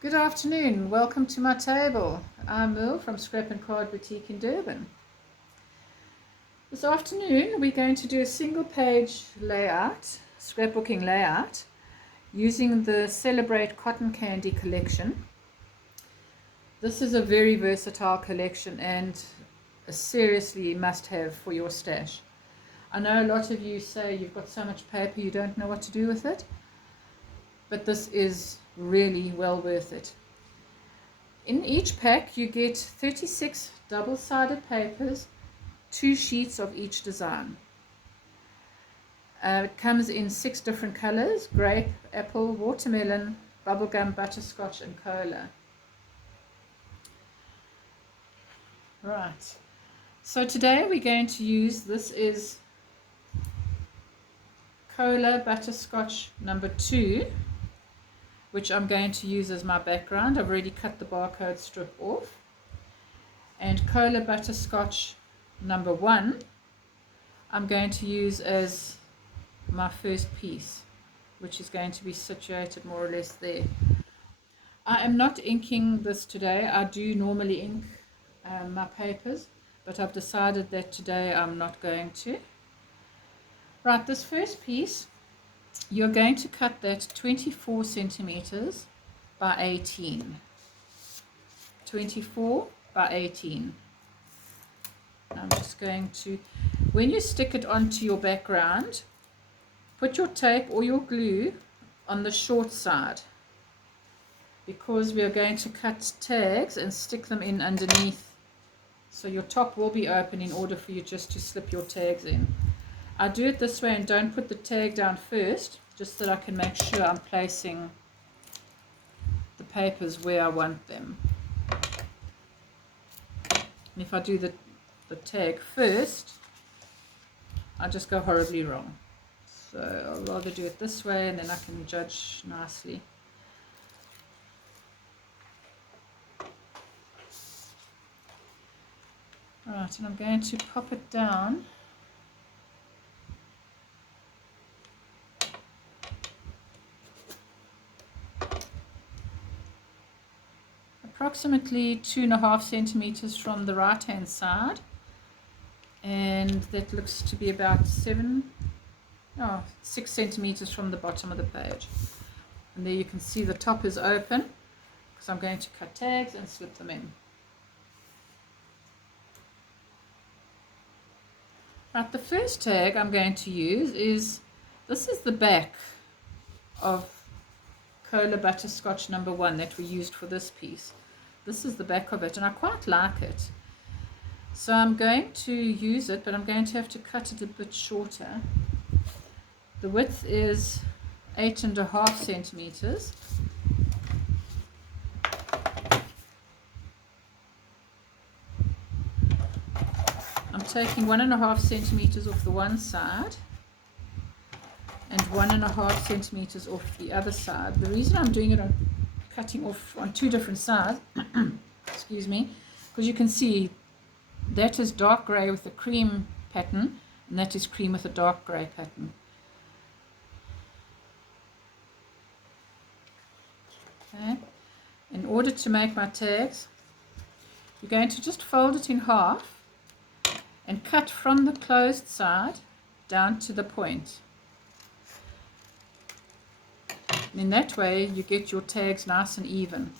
Good afternoon, welcome to my table. I'm Merle from Celebr8 Card Boutique in Durban. This afternoon we're going to do a single page layout, scrapbooking layout, using the Celebr8 Cotton Candy collection. This is a very versatile collection and a seriously must-have for your stash. I know a lot of you say you've got so much paper you don't know what to do with it, but this is really well worth it. In each pack you get 36 double-sided papers, 2 sheets of each design. It comes in 6 different colors: grape, apple, watermelon, bubblegum, butterscotch and cola. Right, so today we're going to use, this is cola butterscotch number 2, which I'm going to use as my background. I've already cut the barcode strip off. And cola butterscotch number 1 I'm going to use as my first piece, which is going to be situated more or less there. I am not inking this today. I do normally ink my papers, but I've decided that today I'm not going to. Right, this first piece, you're going to cut that 24 centimeters by 18. 24 by 18. I'm just going to, when you stick it onto your background, put your tape or your glue on the short side, because we are going to cut tags and stick them in underneath. So your top will be open in order for you just to slip your tags in. I do it this way and don't put the tag down first, just so that I can make sure I'm placing the papers where I want them. And if I do the tag first, I just go horribly wrong. So I'll rather do it this way, and then I can judge nicely. Right, and I'm going to pop it down approximately 2.5 centimeters from the right hand side, and that looks to be about 6 centimeters from the bottom of the page. And there you can see the top is open, because I'm going to cut tags and slip them in. Right, the first tag I'm going to use is, this is the back of cola butterscotch number 1 that we used for this piece. This is the back of it, and I quite like it. So I'm going to use it, but I'm going to have to cut it a bit shorter. The width is 8.5 centimeters. I'm taking 1.5 centimeters off the one side and 1.5 centimeters off the other side. The reason I'm doing it, cutting off on 2 different sides, excuse me, because you can see that is dark gray with a cream pattern, and that is cream with a dark gray pattern. Okay. In order to make my tags, you're going to just fold it in half and cut from the closed side down to the point. And in that way you get your tags nice and even,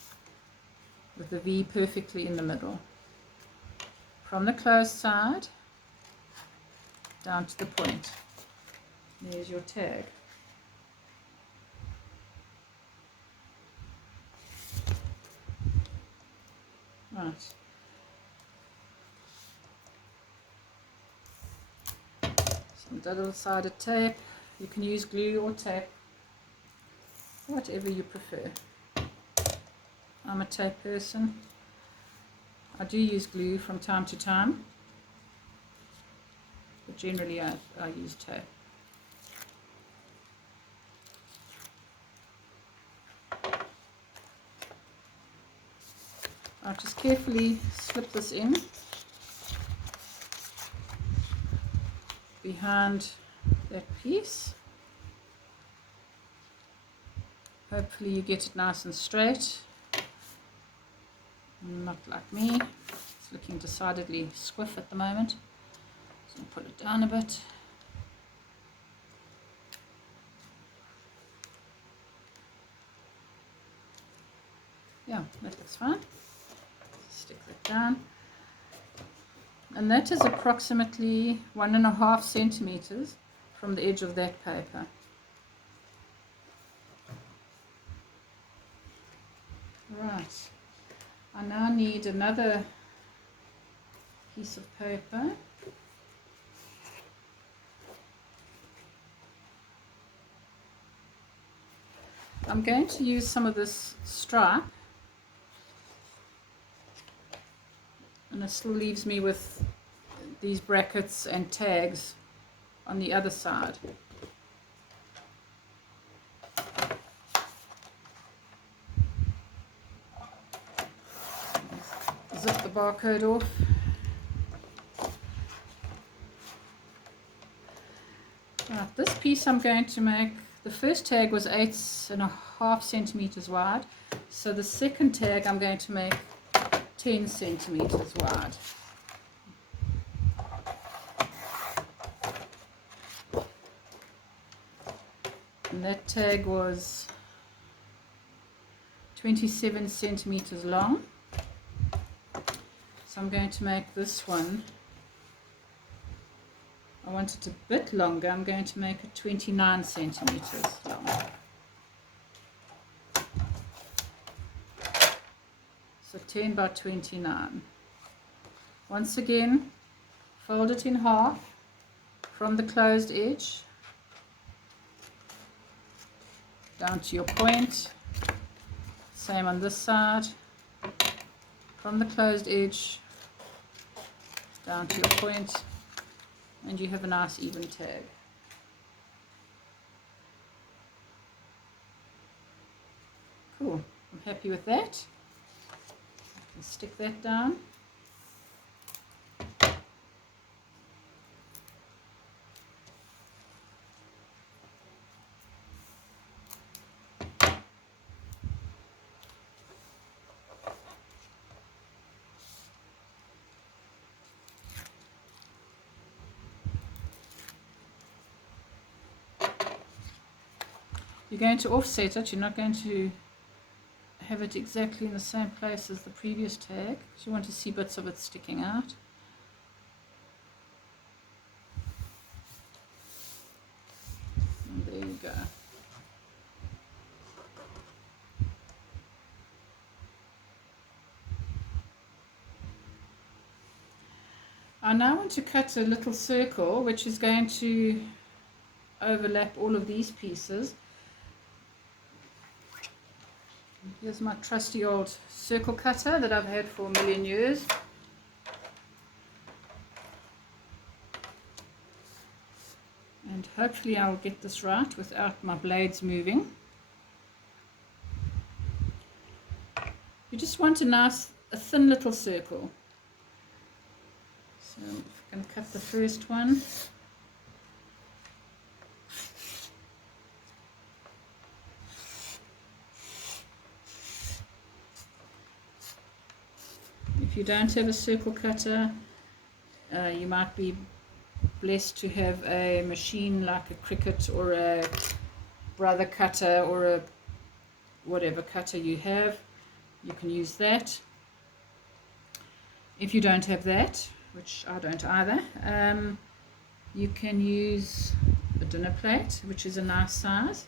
with the V perfectly in the middle. From the closed side down to the point. There's your tag. Right. Some double-sided tape. You can use glue or tape, whatever you prefer. I'm a tape person. I do use glue from time to time, but generally I use tape. I'll just carefully slip this in behind that piece. Hopefully you get it nice and straight. Not like me. It's looking decidedly squiff at the moment. So I'll put it down a bit. Yeah, that looks fine. Stick that down. And that is approximately 1.5 centimeters from the edge of that paper. Right. I now need another piece of paper. I'm going to use some of this stripe, and it still leaves me with these brackets and tags on the other side. Zip the barcode off. Right, this piece I'm going to make, the first tag was 8.5 centimeters wide, so the second tag I'm going to make 10 centimeters wide. And that tag was 27 centimeters long. So I'm going to make this one, I want it a bit longer, I'm going to make it 29 centimeters long. So 10 by 29. Once again, fold it in half from the closed edge down to your point. Same on this side, from the closed edge down to your point, and you have a nice even tag. Cool, I'm happy with that. Let's stick that down. You're going to offset it, you're not going to have it exactly in the same place as the previous tag, because you want to see bits of it sticking out. And there you go. I now want to cut a little circle which is going to overlap all of these pieces. Here's my trusty old circle cutter that I've had for a million years. And hopefully I'll get this right without my blades moving. You just want a thin little circle. So I'm going to cut the first one. If you don't have a circle cutter, you might be blessed to have a machine like a Cricut or a Brother cutter or a whatever cutter you have. You can use that. If you don't have that, which I don't either, you can use a dinner plate, which is a nice size.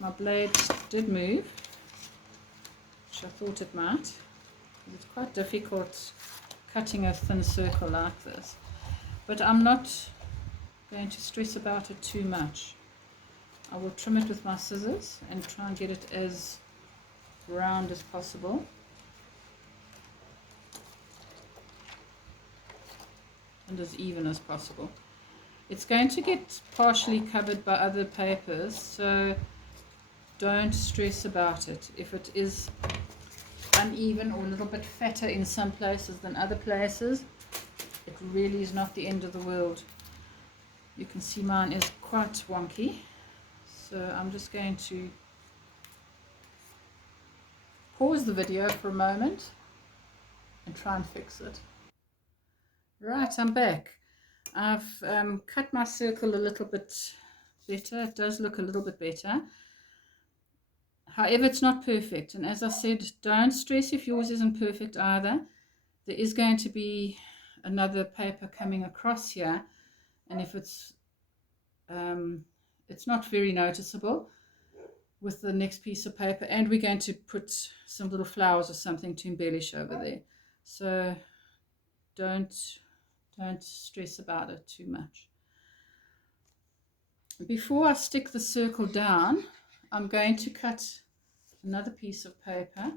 My blade did move, which I thought it might. It's quite difficult cutting a thin circle like this, but I'm not going to stress about it too much. I will trim it with my scissors and try and get it as round as possible. And as even as possible. It's going to get partially covered by other papers, so don't stress about it. If it is uneven or a little bit fatter in some places than other places, it really is not the end of the world. You can see mine is quite wonky, so I'm just going to pause the video for a moment and try and fix it. Right, I'm back. I've cut my circle a little bit better. It does look a little bit better. However, it's not perfect, and as I said, don't stress if yours isn't perfect either. There is going to be another paper coming across here, and if it's not very noticeable with the next piece of paper, and we're going to put some little flowers or something to embellish over there, so don't stress about it too much. Before I stick the circle down, I'm going to cut another piece of paper,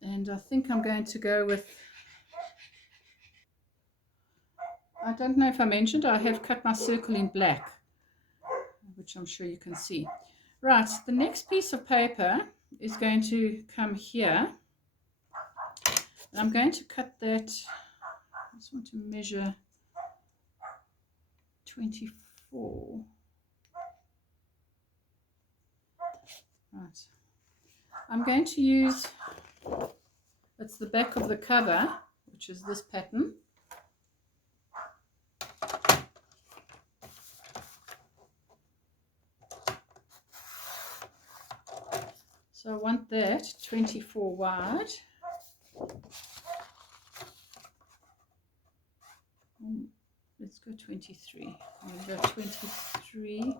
and I think I'm going to go with, I don't know if I mentioned, I have cut my circle in black, which I'm sure you can see. Right, the next piece of paper is going to come here, and I'm going to cut that, I just want to measure 24. Right, I'm going to use, it's the back of the cover, which is this pattern. So I want that 24 wide. Let's go 23. I'm going to go 23.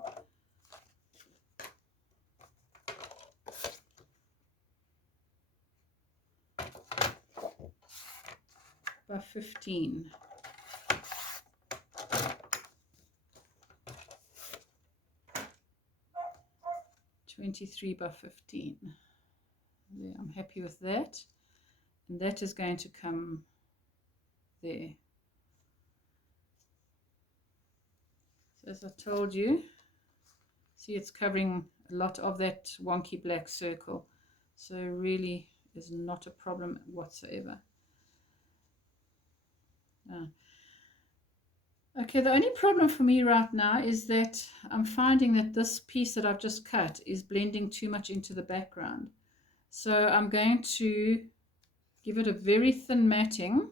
By 15. $23 by 15. There, I'm happy with that. And that is going to come there. So as I told you, see, it's covering a lot of that wonky black circle. So really is not a problem whatsoever. Okay, the only problem for me right now is that I'm finding that this piece that I've just cut is blending too much into the background. So I'm going to give it a very thin matting,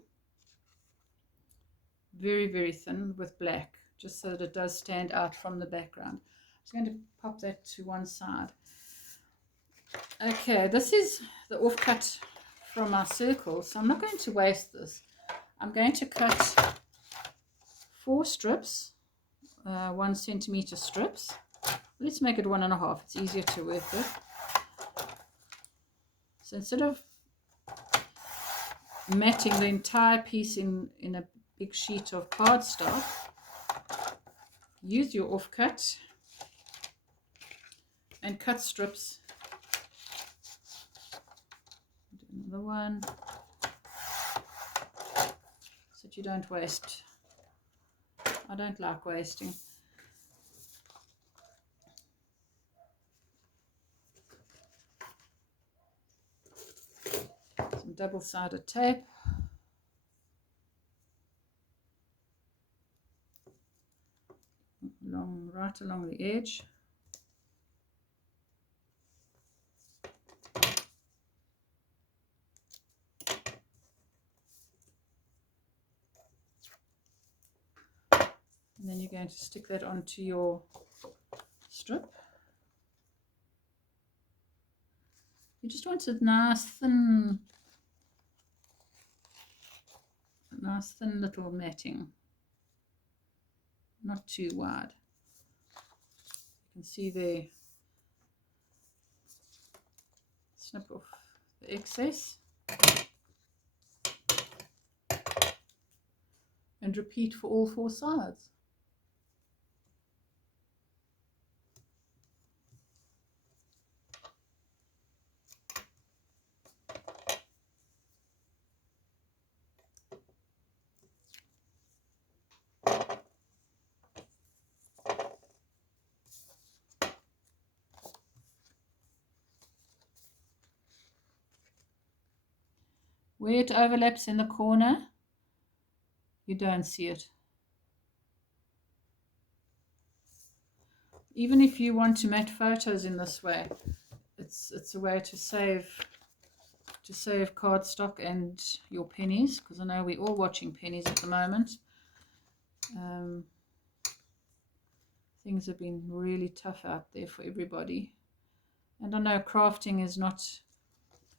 very, very thin with black, just so that it does stand out from the background. I'm just going to pop that to one side. Okay, this is the offcut from our circle, so I'm not going to waste this. I'm going to cut 4 strips, 1 centimeter strips. Let's make it 1.5. It's easier to work with. So instead of matting the entire piece in a big sheet of cardstock, use your offcut and cut strips. Do another one so that you don't waste. I don't like wasting. Some double-sided tape. Right along the edge. And then you're going to stick that onto your strip. You just want a nice thin little matting, not too wide. You can see there, snip off the excess and repeat for all 4 sides. Where it overlaps in the corner, you don't see it. Even if you want to mat photos in this way, it's a way to save cardstock and your pennies, because I know we're all watching pennies at the moment. Things have been really tough out there for everybody, and I know crafting is not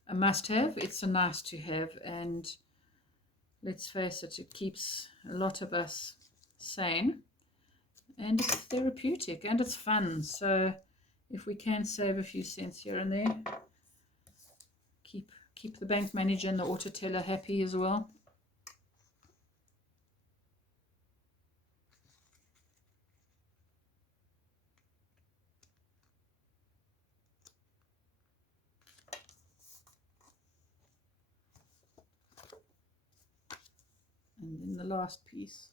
a must-have, it's a nice to have, and let's face it, it keeps a lot of us sane, and it's therapeutic and it's fun. So if we can save a few cents here and there, keep the bank manager and the auto teller happy as well. And then the last piece.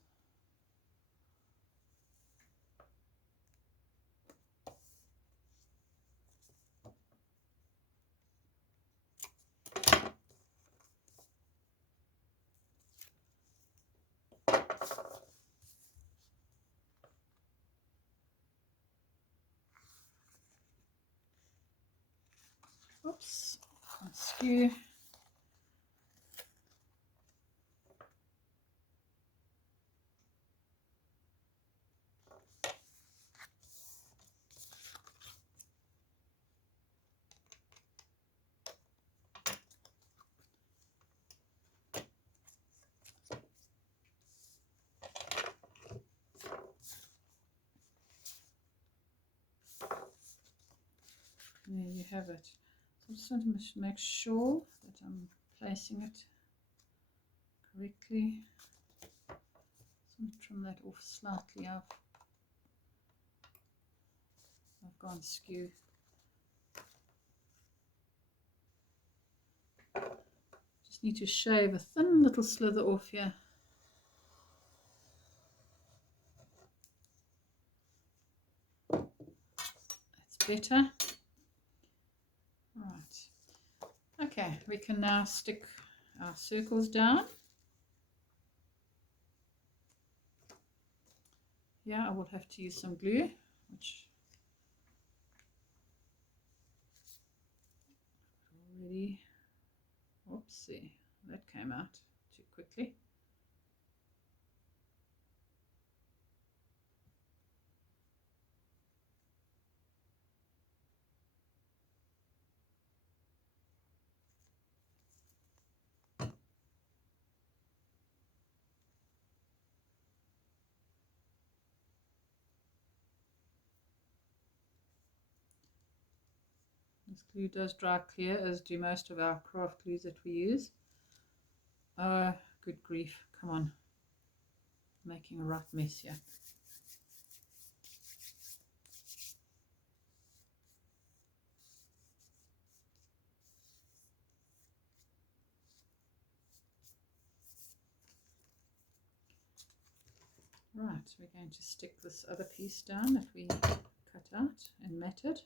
Oops, skew. There you have it. So I just want to make sure that I'm placing it correctly. So I'm going to trim that off slightly. I've gone skew. Just need to shave a thin little slither off here. That's better. Right. Okay, we can now stick our circles down. Yeah, I will have to use some glue, which already, whoopsie, that came out too quickly. This glue does dry clear, as do most of our craft glues that we use. Oh, good grief, come on. I'm making a right mess here. Right, we're going to stick this other piece down that we cut out and mat it.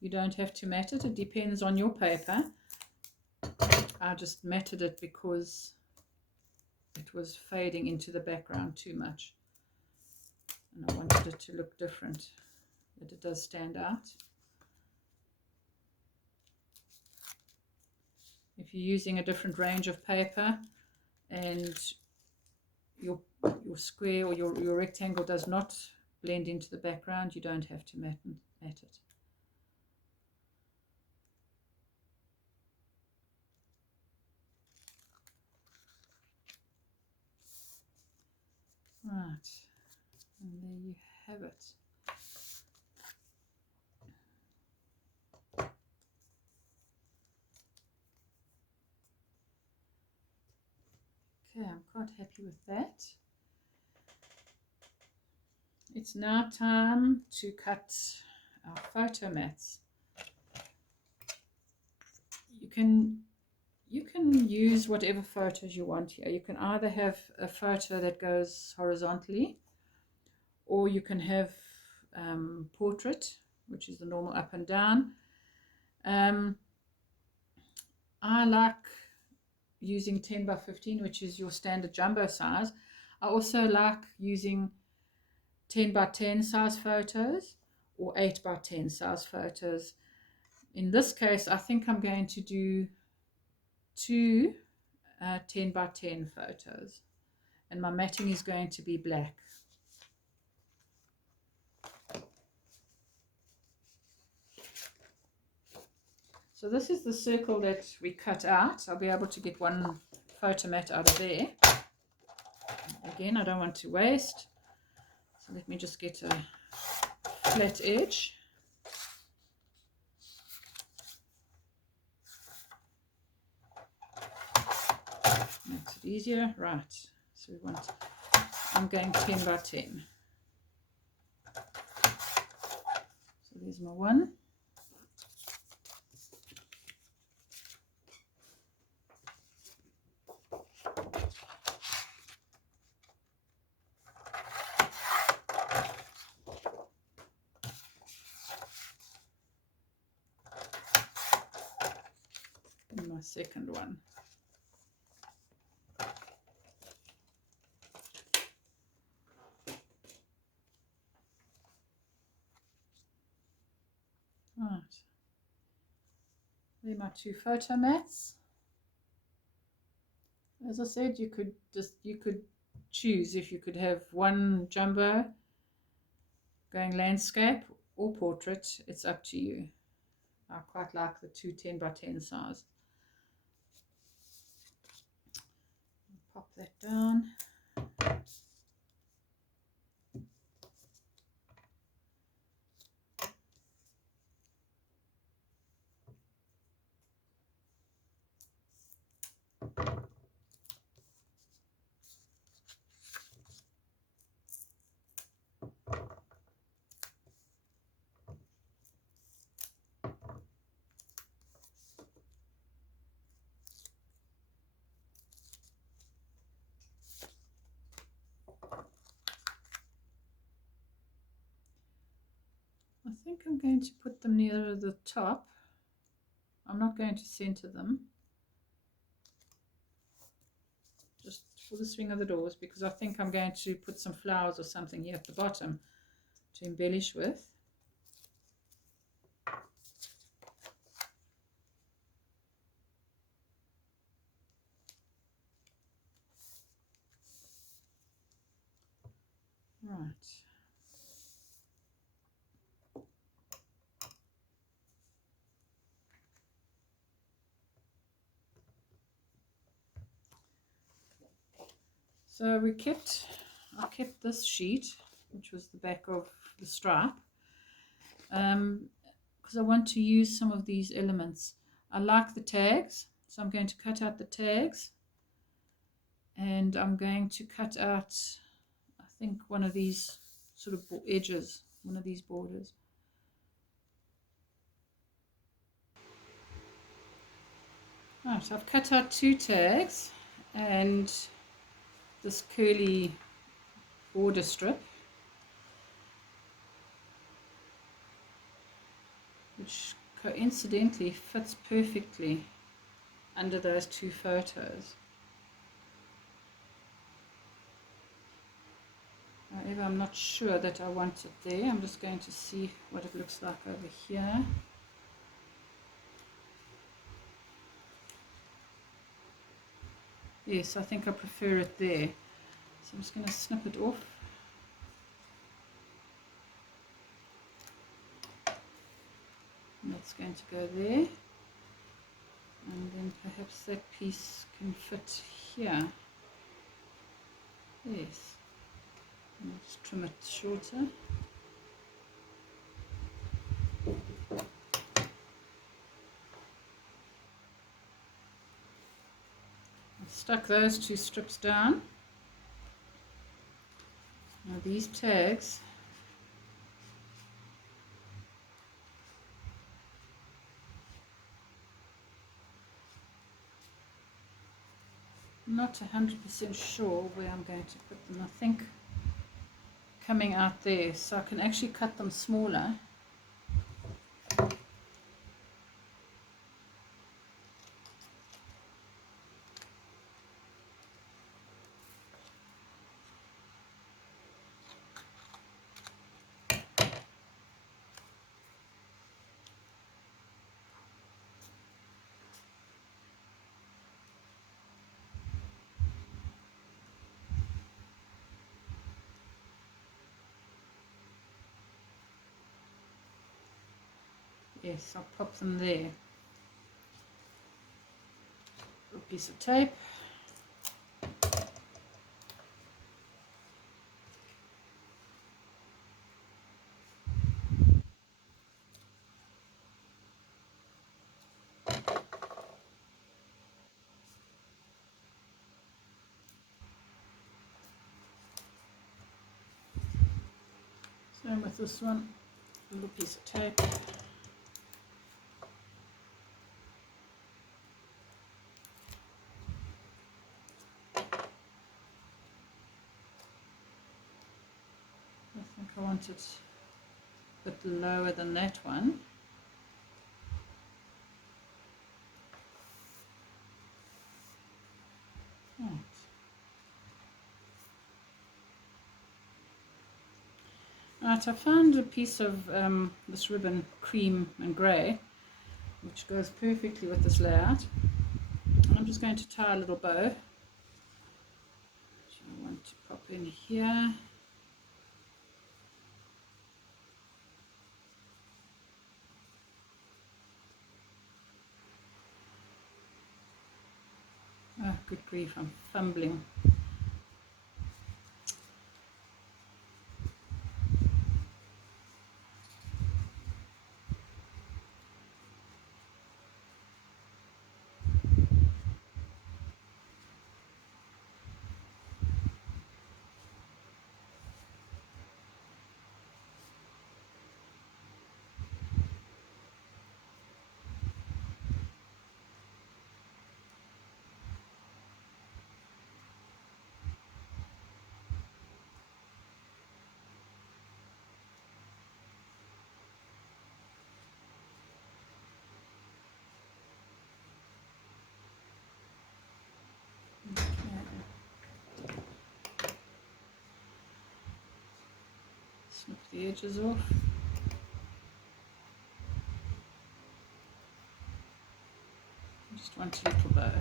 You don't have to mat it, it depends on your paper. I just matted it because it was fading into the background too much. And I wanted it to look different, but it does stand out. If you're using a different range of paper and your square or your rectangle does not blend into the background, you don't have to mat it. Right, and there you have it. Okay, I'm quite happy with that. It's now time to cut our photo mats. You can use whatever photos you want here. You can either have a photo that goes horizontally, or you can have portrait, which is the normal up and down. I like using 10 by 15, which is your standard jumbo size. I also like using 10 by 10 size photos or 8 by 10 size photos. In this case, I think I'm going to do two 10 by 10 photos, and my matting is going to be black. So this is the circle that we cut out. I'll be able to get one photo mat out of there. Again, I don't want to waste, so let me just get a flat edge. Makes it easier. Right, so I'm going 10 by 10. So there's my one. And my second one. Right, there are my two photo mats. As I said, you could choose if you could have one jumbo going landscape or portrait. It's up to you. I quite like the two 10 by 10 size. Pop that down. I think I'm going to put them near the top. I'm not going to center them, just for the swing of the doors, because I think I'm going to put some flowers or something here at the bottom to embellish with. Right. So I kept this sheet, which was the back of the stripe, because I want to use some of these elements. I like the tags, so I'm going to cut out the tags, and I'm going to cut out, I think, one of these sort of edges, one of these borders. Right, I've cut out two tags and this curly border strip, which coincidentally fits perfectly under those two photos. However, I'm not sure that I want it there. I'm just going to see what it looks like over here. Yes, I think I prefer it there. So I'm just going to snip it off. And that's going to go there. And then perhaps that piece can fit here. Yes. And I'll just trim it shorter. I've stuck those two strips down. Now these tags, I'm not 100% sure where I'm going to put them. I think coming out there, so I can actually cut them smaller. Yes, I'll pop them there. A piece of tape. Same with this one, a little piece of tape. I think I want it a bit lower than that one. Right. Right, I found a piece of this ribbon, cream and grey, which goes perfectly with this layout. And I'm just going to tie a little bow, which I want to pop in here. Oh, good grief, I'm fumbling. Snip the edges off. Just want a little bow.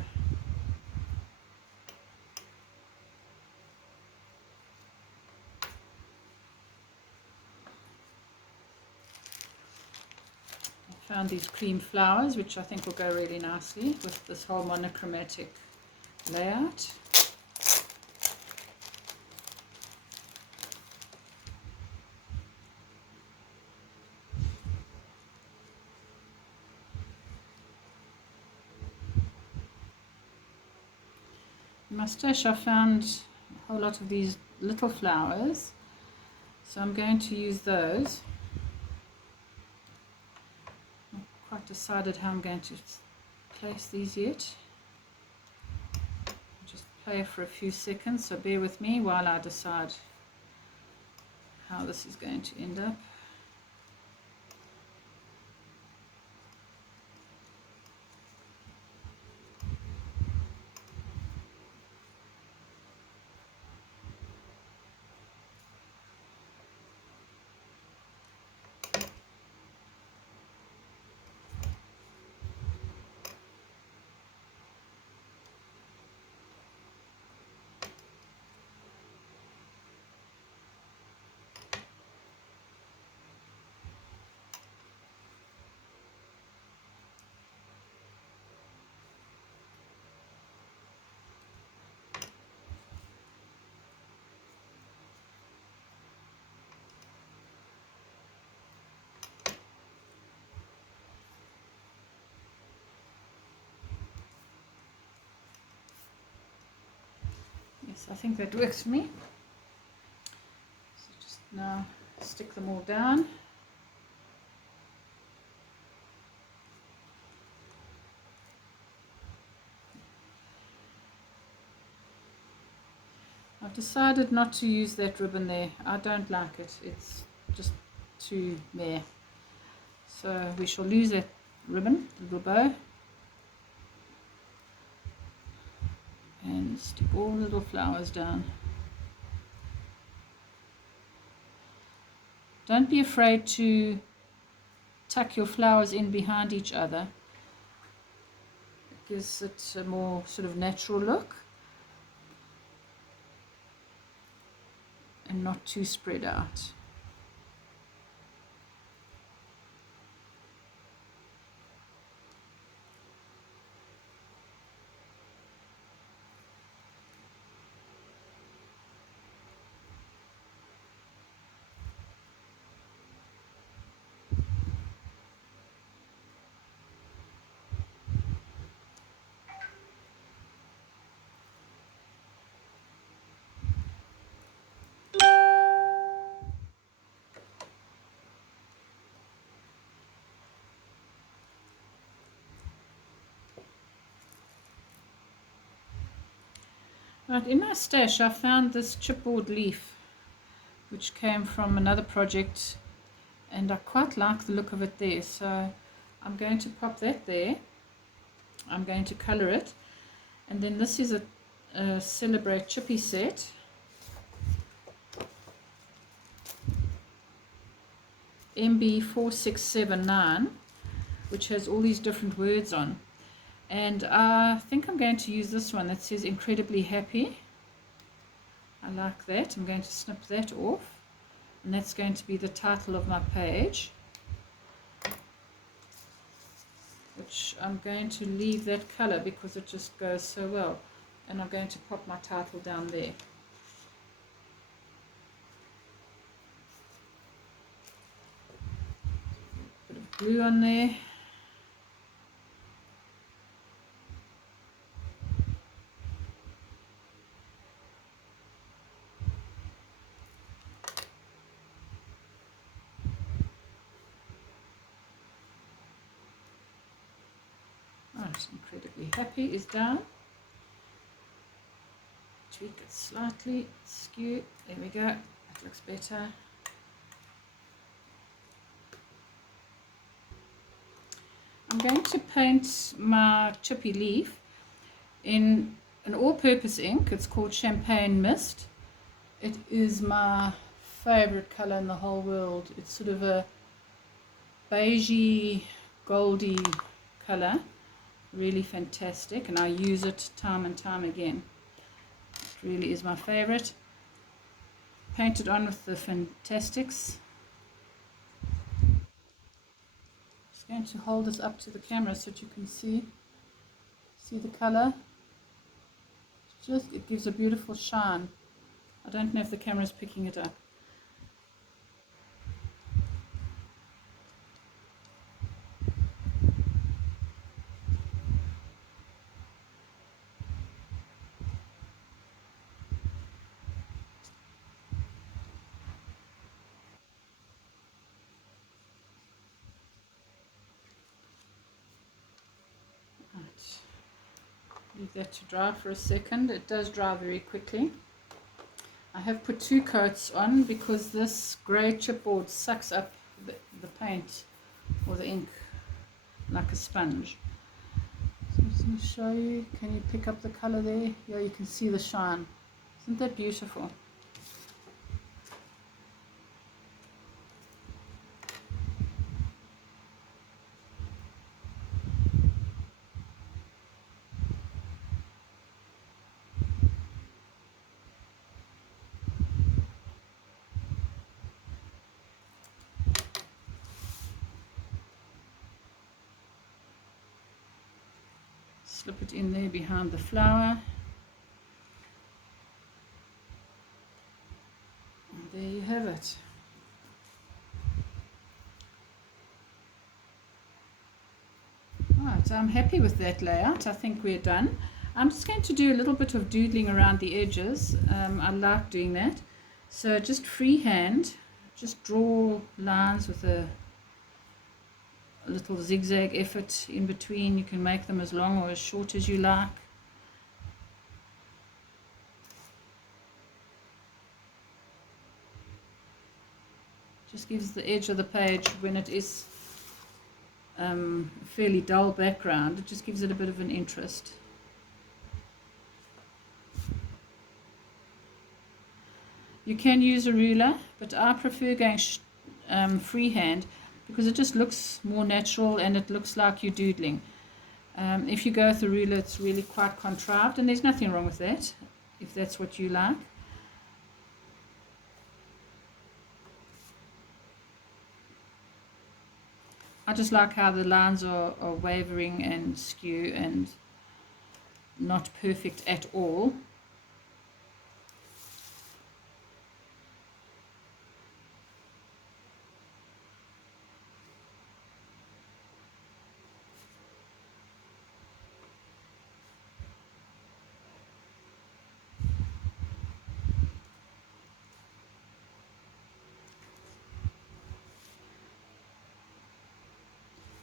I found these cream flowers, which I think will go really nicely with this whole monochromatic layout. In my stash I found a whole lot of these little flowers, so I'm going to use those. I'm not quite decided how I'm going to place these yet. Just play for a few seconds, so bear with me while I decide how this is going to end up. Yes, I think that works for me. So just now stick them all down. I've decided not to use that ribbon there. I don't like it. It's just too meh. So we shall lose that ribbon, little bow, and stick all the little flowers down. Don't be afraid to tuck your flowers in behind each other. It gives it a more sort of natural look and not too spread out. Right, in my stash I found this chipboard leaf which came from another project, and I quite like the look of it there, so I'm going to pop that there. I'm going to color it, and then this is a Celebr8 chippy set. MB4679, which has all these different words on, and I think I'm going to use this one that says incredibly happy. I like that. I'm going to snip that off, and that's going to be the title of my page, which I'm going to leave that color because it just goes so well, and I'm going to pop my title down there. Bit of glue on there. Right, incredibly happy is down. Tweak it slightly, skew, there we go, that looks better. I'm going to paint my chippy leaf in an all-purpose ink. It's called Champagne Mist. It is my favorite color in the whole world. It's sort of a beigey, goldy color, really fantastic, and I use it time and time again. It really is my favorite. Painted on with the Fantastics. Just going to hold this up to the camera so that you can see the color. It gives a beautiful shine. I don't know if the camera is picking it up. Leave that to dry for a second. It does dry very quickly. I have put 2 coats on because this grey chipboard sucks up the paint or the ink like a sponge. So I'm just going to show you. Can you pick up the color there? Yeah, you can see the shine. Isn't that beautiful? Slip it in there behind the flower. And there you have it. Right, I'm happy with that layout. I think we're done. I'm just going to do a little bit of doodling around the edges. I like doing that. So just freehand, just draw lines with a little zigzag effort in between. You can make them as long or as short as you like. Just gives the edge of the page, when it is a fairly dull background, it just gives it a bit of an interest. You can use a ruler, but I prefer going freehand because it just looks more natural and it looks like you're doodling. If you go with a ruler, it's really quite contrived, and there's nothing wrong with that if that's what you like. I just like how the lines are wavering and skew and not perfect at all.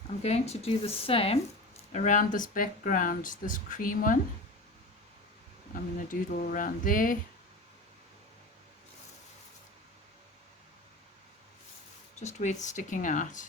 I'm going to do the same around this background, this cream one. I'm going to doodle around there. Just where it's sticking out.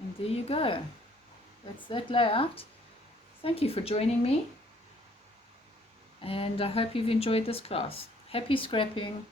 And there you go. That's that layout. Thank you for joining me, and I hope you've enjoyed this class. Happy scrapping.